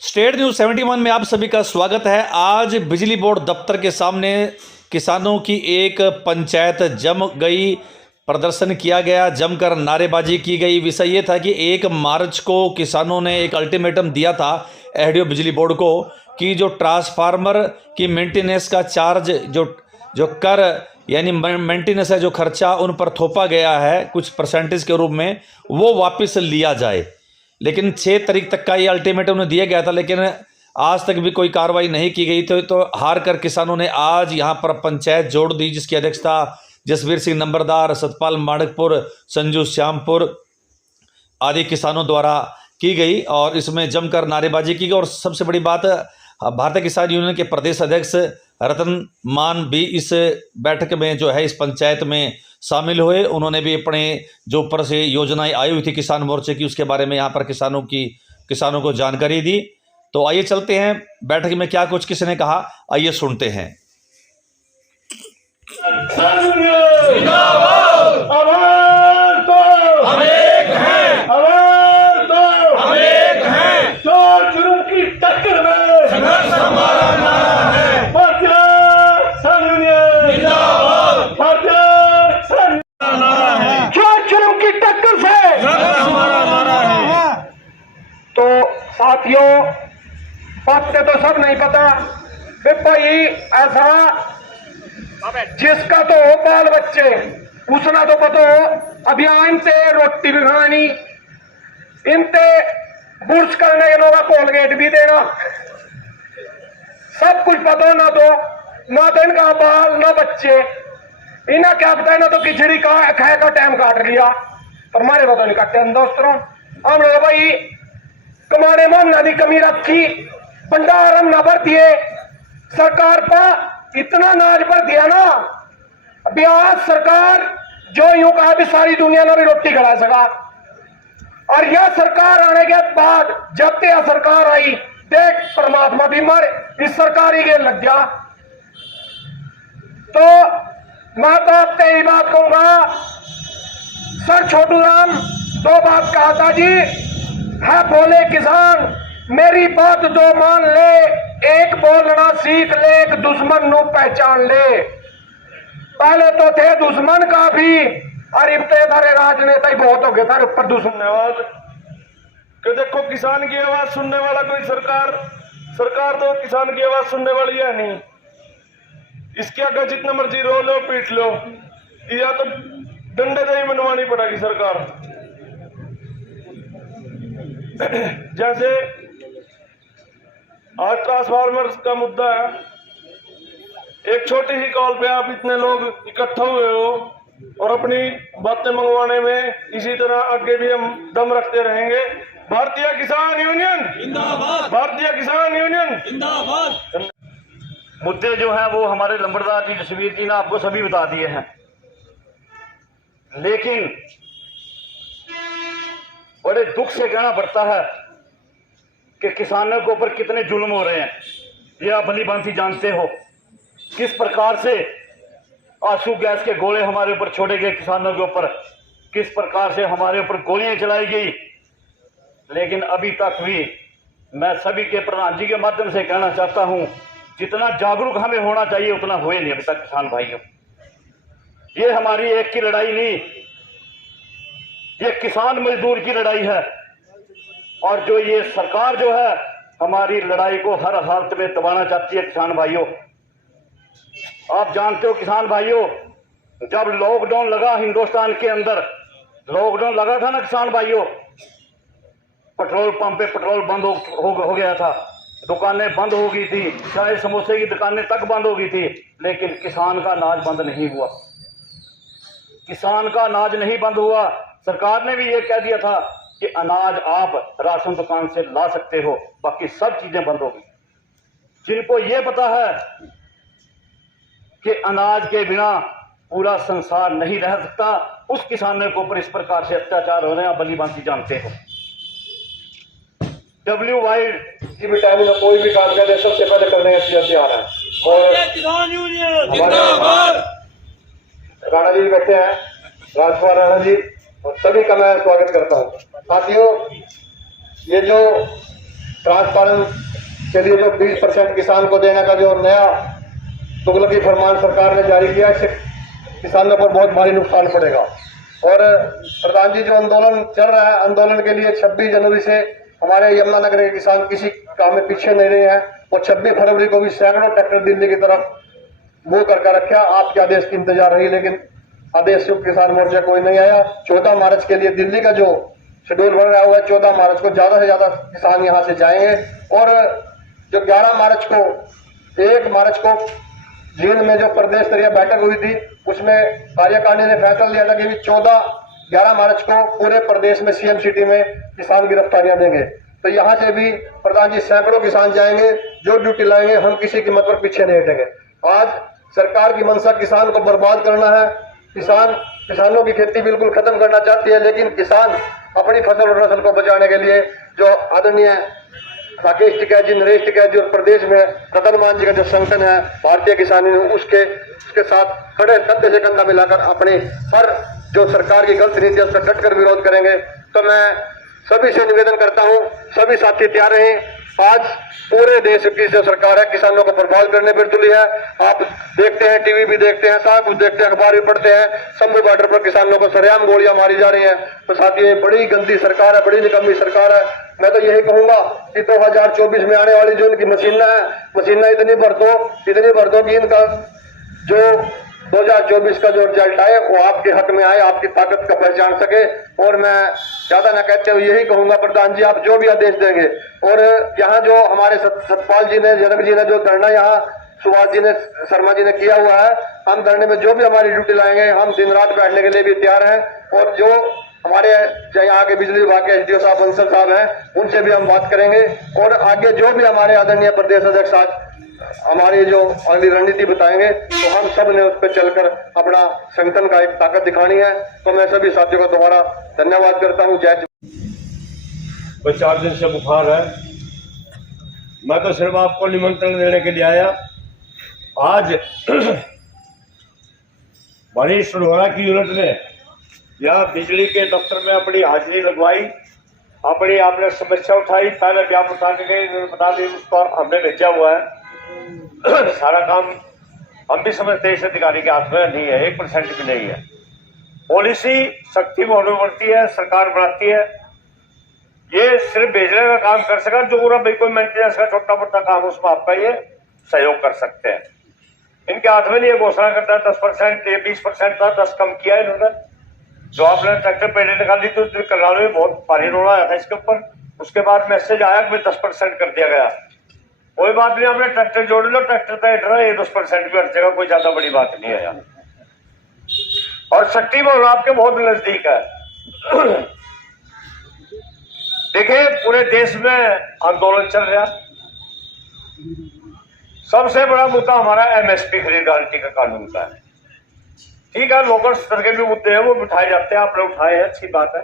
State news 71 में आप सभी का स्वागत है। आज बिजली बोर्ड दफ्तर के सामने किसानों की एक पंचायत जम गई, प्रदर्शन किया गया, जमकर नारेबाजी की गई। विषय ये था कि 1 मार्च को किसानों ने एक अल्टीमेटम दिया था एसडीओ बिजली बोर्ड को कि जो ट्रांसफार्मर की मेंटेनेंस का चार्ज जो कर यानी मेंटेनेंस है, जो खर्चा उन पर थोपा गया है कुछ परसेंटेज के रूप में, वो वापस लिया जाए। लेकिन 6 तारीख तक का ये अल्टीमेटम उन्हें दिया गया था, लेकिन आज तक भी कोई कार्रवाई नहीं की गई। तो हार कर किसानों ने आज यहाँ पर पंचायत जोड़ दी, जिसकी अध्यक्षता जसवीर सिंह नंबरदार, सतपाल माणकपुर, संजू श्यामपुर आदि किसानों द्वारा की गई और इसमें जमकर नारेबाजी की गई। और सबसे बड़ी बात, भारतीय किसान यूनियन के प्रदेश अध्यक्ष रतन मान भी इस बैठक में जो है इस पंचायत में शामिल हुए। उन्होंने भी अपने जो ऊपर से योजनाएं आई हुई थी किसान मोर्चे की, उसके बारे में यहाँ पर किसानों को जानकारी दी। तो आइए चलते हैं बैठक में क्या कुछ किसी ने कहा, आइए सुनते हैं। साथियों, बात तो सब नहीं पता वे भाई, ऐसा जिसका तो हो बाल बच्चे उसना तो पता हो। अभियान से रोटी भी खानी, इनते बुर्श करने के लोग कोलगेट भी देना, सब कुछ पता। ना तो इनका बाल ना बच्चे, इन्हें क्या पता है, ना तो खिचड़ी का खाए का टाइम काट लिया, पर हमारे पता नहीं काटे हम दोस्तों। हम लोग भाई कमाने में नदी कमी रखी, भंडार हम न भर दिए, सरकार पर इतना नाज भर दिया ना, बिहार सरकार जो यूं कहा भी सारी दुनिया में भी रोटी खिला सका। और यह सरकार आने के बाद जब यह सरकार आई, देख परमात्मा भी मर इस सरकारी के लग गया। तो मैं तो आपसे यही बात कहूंगा, सर छोटू राम 2 बात कहा था जी, है बोले किसान मेरी बात दो मान ले, एक बोलना सीख ले, एक दुश्मन नु पहचान ले। पहले तो थे दुश्मन का भी, और अब तो थारे राजनेता ही बहुत हो गए थारे ऊपर दुश्मन। कि देखो किसान की आवाज सुनने वाला कोई सरकार तो किसान की आवाज सुनने वाली है नहीं। इसके आगे जितना मर्जी रो लो पीट लो, या तो डंडे से ही मनवानी पड़ेगी सरकार। जैसे आज ट्रांसफार्मर का मुद्दा है, एक छोटी ही कॉल पे आप इतने लोग इकट्ठा हुए हो और अपनी बातें मंगवाने में इसी तरह आगे भी हम दम रखते रहेंगे। भारतीय किसान यूनियन जिंदाबाद, भारतीय किसान यूनियन जिंदाबाद। मुद्दे जो हैं वो हमारे नंबरदार जी जसवीर जी ने आपको सभी बता दिए हैं, लेकिन बड़े दुख से कहना पड़ता है कि किसानों के ऊपर कितने जुल्म हो रहे हैं। ये आप भली भांति जानते हो किस प्रकार से आंसू गैस के गोले हमारे ऊपर छोड़े गए, किसानों के ऊपर किस प्रकार से हमारे ऊपर गोलियां चलाई गई। लेकिन अभी तक भी मैं सभी के प्रधान जी के माध्यम से कहना चाहता हूं, जितना जागरूक हमें होना चाहिए उतना हुए नहीं अभी तक किसान भाइयों। ये हमारी एक की लड़ाई नहीं, ये किसान मजदूर की लड़ाई है। और जो ये सरकार जो है हमारी लड़ाई को हर हालत में दबाना चाहती है। किसान भाइयों, आप जानते हो किसान भाइयों, जब लॉकडाउन लगा हिंदुस्तान के अंदर, लॉकडाउन लगा था ना किसान भाइयों, पेट्रोल पंप पे पेट्रोल बंद हो गया था, दुकानें बंद हो गई थी, चाय समोसे की दुकानें तक बंद हो गई थी, लेकिन किसान का अनाज बंद नहीं हुआ। किसान का अनाज नहीं बंद हुआ। सरकार ने भी ये कह दिया था कि अनाज आप राशन दुकान से ला सकते हो, बाकी सब चीजें बंद हो गई। जिनको ये पता है कि अनाज के बिना पूरा संसार नहीं रह सकता, उस किसानों के ऊपर इस प्रकार से अत्याचार हो रहे हैं, आप भली भांति जानते हो। WY की विटामिन कोई भी काम करे सबसे पहले करने का तैयार है। और किसान यूनियन जिंदाबाद। राणा जी बैठे हैं, राजकुमार राणा जी, और सभी का मैं स्वागत करता हूँ। साथियों, ये जो ट्रांसपेरेंट के लिए जो 20% किसान को देने का जो नया तुगलकी फरमान सरकार ने जारी किया, इससे किसानों पर बहुत भारी नुकसान पड़ेगा। और प्रधान जी, जो आंदोलन चल रहा है, आंदोलन के लिए 26 जनवरी से हमारे यमुनानगर के किसान किसी काम में पीछे नहीं रहे हैं और 26 फरवरी को भी सैकड़ों ट्रैक्टर दिल्ली की तरफ मुंह करके रखा। आपके आदेश की इंतजार रही, लेकिन आदेश से किसान मोर्चा कोई नहीं आया। 14 मार्च के लिए दिल्ली का जो शेड्यूल बन रहा हुआ है, 14 मार्च को ज्यादा से ज्यादा किसान यहाँ से जाएंगे। और जो 11 मार्च को 1 मार्च को जींद में जो प्रदेश स्तरीय बैठक हुई थी, उसमें कार्यकारिणी ने फैसला लिया था कि 11 मार्च को पूरे प्रदेश में सीएम सिटी में किसान गिरफ्तारियां देंगे। तो यहाँ से भी प्रधान जी सैकड़ों किसान जाएंगे, जो ड्यूटी लाएंगे, हम किसी कीमत पर पीछे नहीं हटेंगे। आज सरकार की मंशा किसान को बर्बाद करना है। किसानों की खेती बिल्कुल खत्म करना चाहती है, लेकिन किसान अपनी फसल और नस्ल को बचाने के लिए जो आदरणीय राकेश टिकैत जी, नरेश टिकैत जी और प्रदेश में रतन मान जी का जो संगठन है भारतीय किसान यूनियन, उसके साथ खड़े कंधे से कंधा मिलाकर अपने हर जो सरकार की गलत नीति है उसका डटकर विरोध करेंगे। तो मैं सभी से निवेदन करता हूं, सभी साथी तैयार रहें। आज पूरे देश की जो सरकार है किसानों को बर्बाद करने पर तुली है। आप देखते हैं, टीवी भी देखते हैं, सारा कुछ देखते हैं, अखबार भी पढ़ते हैं, शंभू बॉर्डर पर किसानों को सरेआम गोलियां मारी जा रही हैं। तो साथियों, ये बड़ी गंदी सरकार है, बड़ी निकम्मी सरकार है। मैं तो यही कहूंगा कि 2024 में आने वाली जो इनकी मशीना इतनी भर दो कि इनका जो 2024 का जो रिजल्ट आए वो आपके हक में आए, आपकी ताकत का पहचान सके। और मैं ज्यादा न कहते हुए यही कहूंगा, प्रधान जी आप जो भी आदेश देंगे, और यहाँ जो हमारे सतपाल जी ने, जनक जी ने जो धरना यहाँ सुभाष जी ने, शर्मा जी ने किया हुआ है, हम धरने में जो भी हमारी ड्यूटी लाएंगे, हम दिन रात बैठने के लिए भी तैयार हैं। और जो हमारे यहाँ के बिजली विभाग के एसडीओ साहब, बंसल साहब हैं, उनसे भी हम बात करेंगे। और आगे जो भी हमारे आदरणीय प्रदेश अध्यक्ष आज हमारी जो अगली रणनीति बताएंगे, तो हम सब ने उस पर चलकर अपना संगठन का एक ताकत दिखानी है। तो मैं सभी साथियों को दोबारा धन्यवाद करता हूँ। जय। 4 दिन से बुखार है। मैं तो सिर्फ आपको निमंत्रण देने के लिए आया। आज मनीष सरोरा की यूनिट ने यहाँ बिजली के दफ्तर में अपनी हाजिरी लगवाई, अपनी आपने समस्या उठाई, पहले ज्ञापन उठाने के बता दी, उस पर हमने भेजा हुआ है। सारा काम हम भी समझते हैं इस अधिकारी के हाथ में नहीं है, 1% भी नहीं है। पॉलिसी सख्ती में होनी पड़ती है, सरकार बनाती है। ये सिर्फ भेजने का काम कर सका, जो पूरा भाई कोई मेंटेनेंस का छोटा मोटा काम उसमें आपका ये सहयोग कर सकते हैं। इनके हाथ में नहीं है घोषणा करता है 10%, 20% था, 10 कम किया इन्होंने। जो आपने ट्रैक्टर पेमेंट निकाली थी उस दिन करनाल में बहुत भारी रोड़ा आया था इसके ऊपर। उसके बाद मैसेज आया कि 10% कर दिया गया। कोई बात नहीं, आपने ट्रैक्टर जोड़ लो, ट्रैक्टर तो ये 10% भी हर जगह, कोई ज्यादा बड़ी बात नहीं है यार। और शक्ति में आपके बहुत नजदीक है। देखिए पूरे देश में आंदोलन चल रहा। सबसे बड़ा मुद्दा हमारा एमएसपी खरीद गारंटी का कानून का है। ठीक है, लोकल स्तर के भी मुद्दे हैं, वो उठाए जाते हैं, आपने उठाए हैं, अच्छी बात है।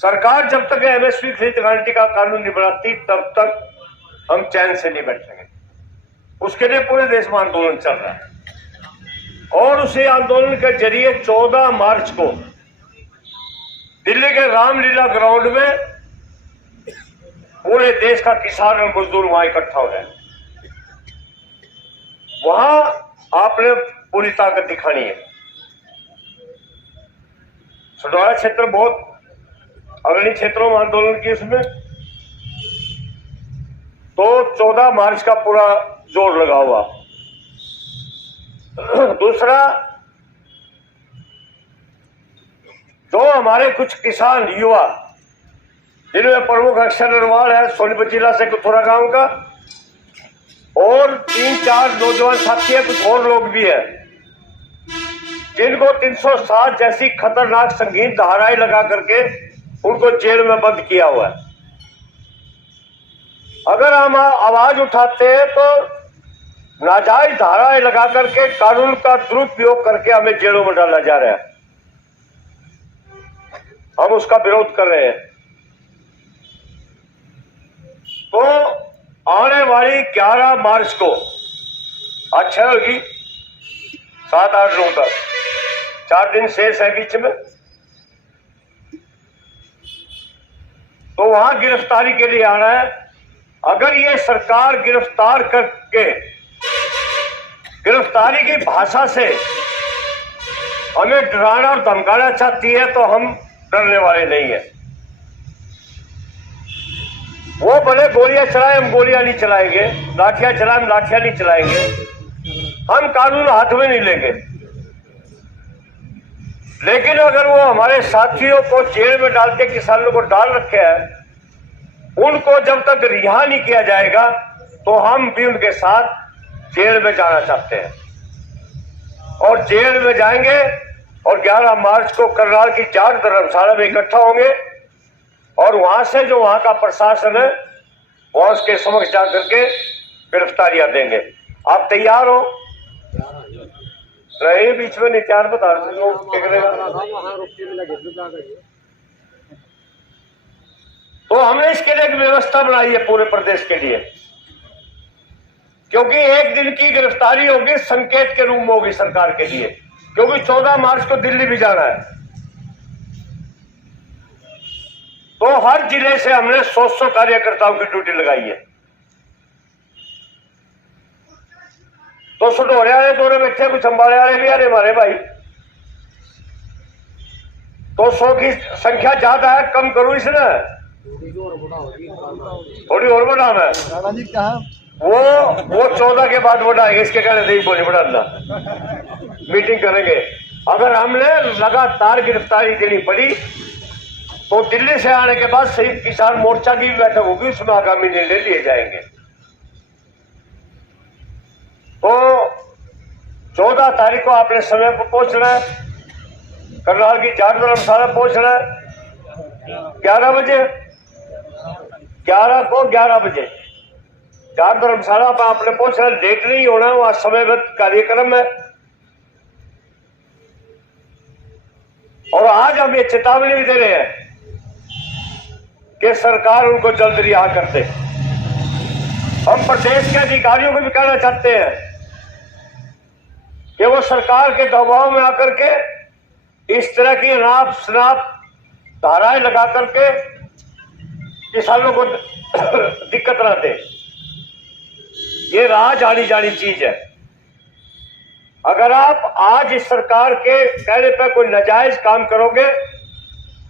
सरकार जब तक एमएसपी खरीद गारंटी का कानून नहीं बनाती तब तक हम चैन से नहीं बैठेंगे। उसके लिए पूरे देश में आंदोलन चल रहा है। और उसी आंदोलन के जरिए 14 मार्च को दिल्ली के रामलीला ग्राउंड में पूरे देश का किसान और मजदूर वहां इकट्ठा हो रहे हैं। वहां आपने पूरी ताकत दिखानी है। सडौरा क्षेत्र बहुत अग्रणी क्षेत्रों में आंदोलन की, उसमें तो 14 मार्च का पूरा जोर लगा हुआ। दूसरा, जो हमारे कुछ किसान युवा जिनमें प्रमुख अक्षर नरवाल है सोनीपत जिला से कुथुरा गांव का, और 3-4 नौजवान साथी है, कुछ और लोग भी है, जिनको 307 जैसी खतरनाक संगीन धाराएं लगा करके उनको जेल में बंद किया हुआ है। अगर हम आवाज उठाते हैं तो नाजायज धाराएं लगा करके कानून का दुरुपयोग करके हमें जेलों में डाला जा रहा है। हम उसका विरोध कर रहे हैं। तो आने वाली 11 मार्च को अच्छा होगी, 7-8 लोगों तक 4 दिन शेष है बीच में। तो वहां गिरफ्तारी के लिए आना है। अगर ये सरकार गिरफ्तार करके गिरफ्तारी की भाषा से हमें डराना और धमकाना चाहती है तो हम डरने वाले नहीं है। वो भले गोलियां चलाए, हम गोलियां नहीं चलाएंगे, लाठियां चलाए, हम लाठियां नहीं चलाएंगे, हम कानून हाथ में नहीं लेंगे। लेकिन अगर वो हमारे साथियों को जेल में डाल के किसानों को डाल रखे हैं, उनको जब तक रिहा नहीं किया जाएगा तो हम भी उनके साथ जेल में जाना चाहते हैं। और जेल में जाएंगे और 11 मार्च को करनाल की जाट धर्मशाला में इकट्ठा होंगे और वहां से जो वहां का प्रशासन है वह उसके समक्ष जा करके गिरफ्तारियां देंगे। आप तैयार हो? रहे बीच में नहीं तैयार, बता तो हमने इसके लिए एक व्यवस्था बनाई है पूरे प्रदेश के लिए, क्योंकि एक दिन की गिरफ्तारी होगी, संकेत के रूप में होगी सरकार के लिए, क्योंकि 14 मार्च को दिल्ली भी जाना है। तो हर जिले से हमने 100 कार्यकर्ताओं की ड्यूटी लगाई है। तो सुडोरे वाले दोनों बैठे, कुछ अंबाले वाले भी आ रहे हमारे भाई। तो 100 की संख्या ज्यादा है, कम करो इसने, थोड़ी और बढ़ाना है। वो 14 के बाद बढ़ाएंगे, इसके कहने नहीं बोली बढ़ाना, मीटिंग करेंगे। अगर हमने लगातार गिरफ्तारी देनी पड़ी तो दिल्ली से आने के बाद संयुक्त किसान मोर्चा की भी बैठक होगी, उसमें आगामी निर्णय लिए जाएंगे। तो 14 तारीख को आपने समय पर पहुंचना है, करनाल की जाट धर्मशाला पहुंचना है 11 बजे, 11 को 11 बजे जाट धर्मशाला पर आपने पहुंचना, लेट नहीं होना, वहां समयबद्ध कार्यक्रम है। और आज हम ये चेतावनी भी दे रहे हैं कि सरकार उनको जल्द रिहा कर दे। हम प्रदेश के अधिकारियों को भी कहना चाहते हैं कि वो सरकार के दबाव में आकर के इस तरह की अनाप शनाप धाराएं लगा करके किसानों को दिक्कत ना दे। ये राह जानी जानी चीज है। अगर आप आज इस सरकार के कहने पर कोई नाजायज काम करोगे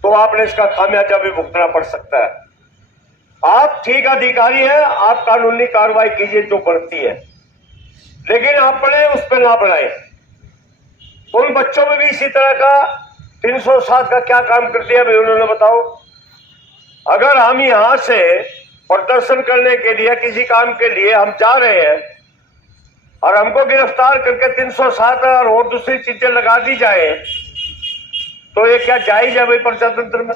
तो आपने इसका खामियाजा भी भुगतना पड़ सकता है। आप ठीक अधिकारी हैं, आप कानूनी कार्रवाई कीजिए जो बढ़ती है, लेकिन आपने उस पर ना बढ़ाए। उन बच्चों में भी इसी तरह का 307 का क्या काम कर दिया भाई उन्होंने बताओ। अगर हम यहां से प्रदर्शन करने के लिए किसी काम के लिए हम जा रहे हैं और हमको गिरफ्तार करके 307 और दूसरी चीजें लगा दी जाए तो ये क्या जायज है भाई प्रजातंत्र में?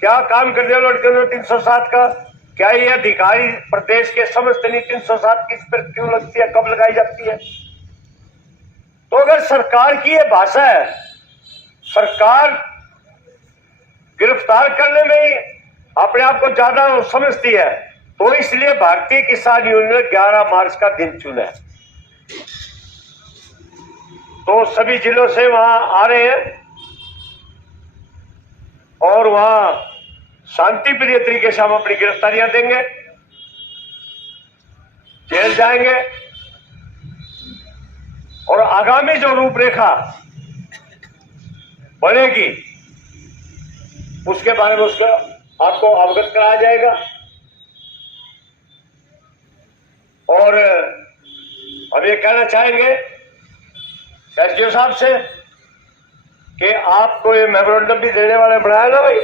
क्या काम कर दिया लड़के ने 307 का? क्या ये अधिकारी प्रदेश के समझते नहीं 307 किस पर क्यों लगती है, कब लगाई जाती है? तो अगर सरकार की ये भाषा है, सरकार गिरफ्तार करने में अपने आप को ज्यादा समझती है, तो इसलिए भारतीय किसान यूनियन ने 11 मार्च का दिन चुना है। तो सभी जिलों से वहां आ रहे हैं और वहां शांतिप्रिय तरीके से हम अपनी गिरफ्तारियां देंगे, जेल जाएंगे और आगामी जो रूपरेखा बनेगी उसके बारे में उसका आपको अवगत कराया जाएगा। और अब ये कहना चाहेंगे एसडीओ साहब से कि आपको ये मेमोरेंडम भी देने वाले बनाया ना भाई?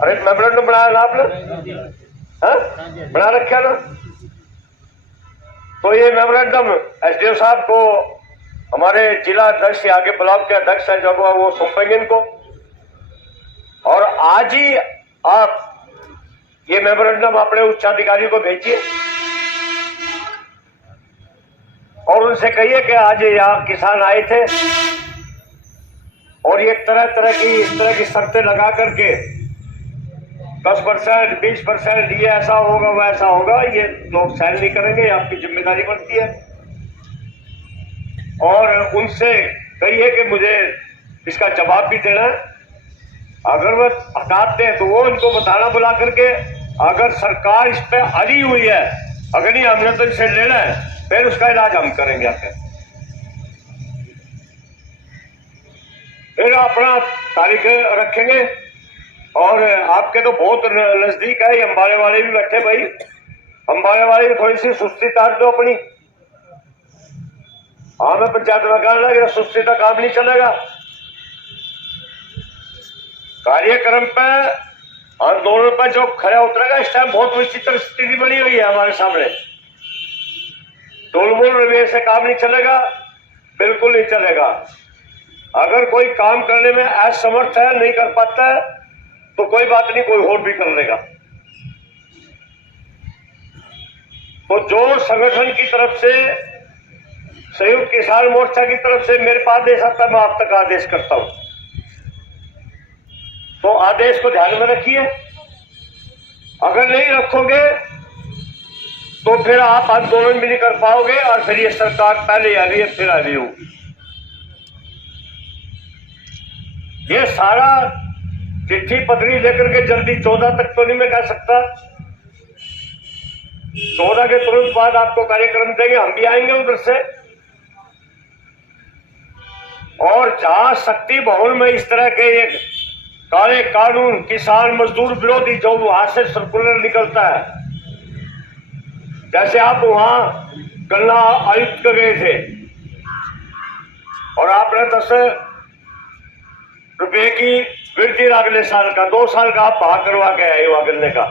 अरे मेमोरेंडम बनाया ना आपने? बना रखा ना? तो ये मेमोरेंडम एसडीओ साहब को हमारे जिला अध्यक्ष या आगे ब्लॉक के अध्यक्ष हैं जो वो सौंपेंगे इनको। और आज ही आप ये मेमोरेंडम अपने उच्चाधिकारी को भेजिए और उनसे कहिए कि आज यहाँ किसान आए थे और ये इस तरह की शर्तें लगा करके 10%, 20% ये ऐसा होगा वो ऐसा होगा, ये लोग सहन नहीं करेंगे, आपकी जिम्मेदारी बनती है। और उनसे कहिए कि मुझे इसका जवाब भी देना है अगर वो हटाते हैं तो वो इनको बताना बुला करके, अगर सरकार इस पे अड़ी हुई है, अगर नहीं हमने तो इसे लेना है, फिर उसका इलाज हम करेंगे आके। फिर अपना तारीख रखेंगे। और आपके तो बहुत नजदीक है, अंबाड़े वाले भी बैठे भाई, अंबाड़े वाले भी थोड़ी सी सुस्ती तार दो अपनी। हाँ, मैं पंचायत में कहना लगा सुस्ती का काम नहीं चलेगा। कार्यक्रम पे आंदोलन पर जो खड़ा उतरेगा, इस टाइम बहुत विचित्र स्थिति बनी हुई है हमारे सामने। टोलमोल रवैये से काम नहीं चलेगा, बिल्कुल नहीं चलेगा। अगर कोई काम करने में असमर्थ है, नहीं कर पाता है, तो कोई बात नहीं, कोई और भी कर लेगा। तो जो संगठन की तरफ से, संयुक्त किसान मोर्चा की तरफ से मेरे पास आदेश आता है, मैं आप तक आदेश करता हूं। तो आदेश को ध्यान में रखिए। अगर नहीं रखोगे तो फिर आप आंदोलन भी नहीं कर पाओगे, और फिर ये सरकार पहले आ रही है फिर आ रही होगी। ये सारा चिट्ठी पत्री लेकर के जल्दी 14 तक तो नहीं मैं कह सकता, 14 के तुरंत बाद आपको कार्यक्रम देंगे, हम भी आएंगे उधर से। और जहां शक्ति भवन में इस तरह के एक काले कानून, किसान मजदूर विरोधी जो वहां से सर्कुलर निकलता है, जैसे आप वहां गन्ना आयुक्त गए थे और आपने 10 रुपए की वृद्धि अगले साल का, 2 साल का आप भाग करवा के आए वहां गन्ने का,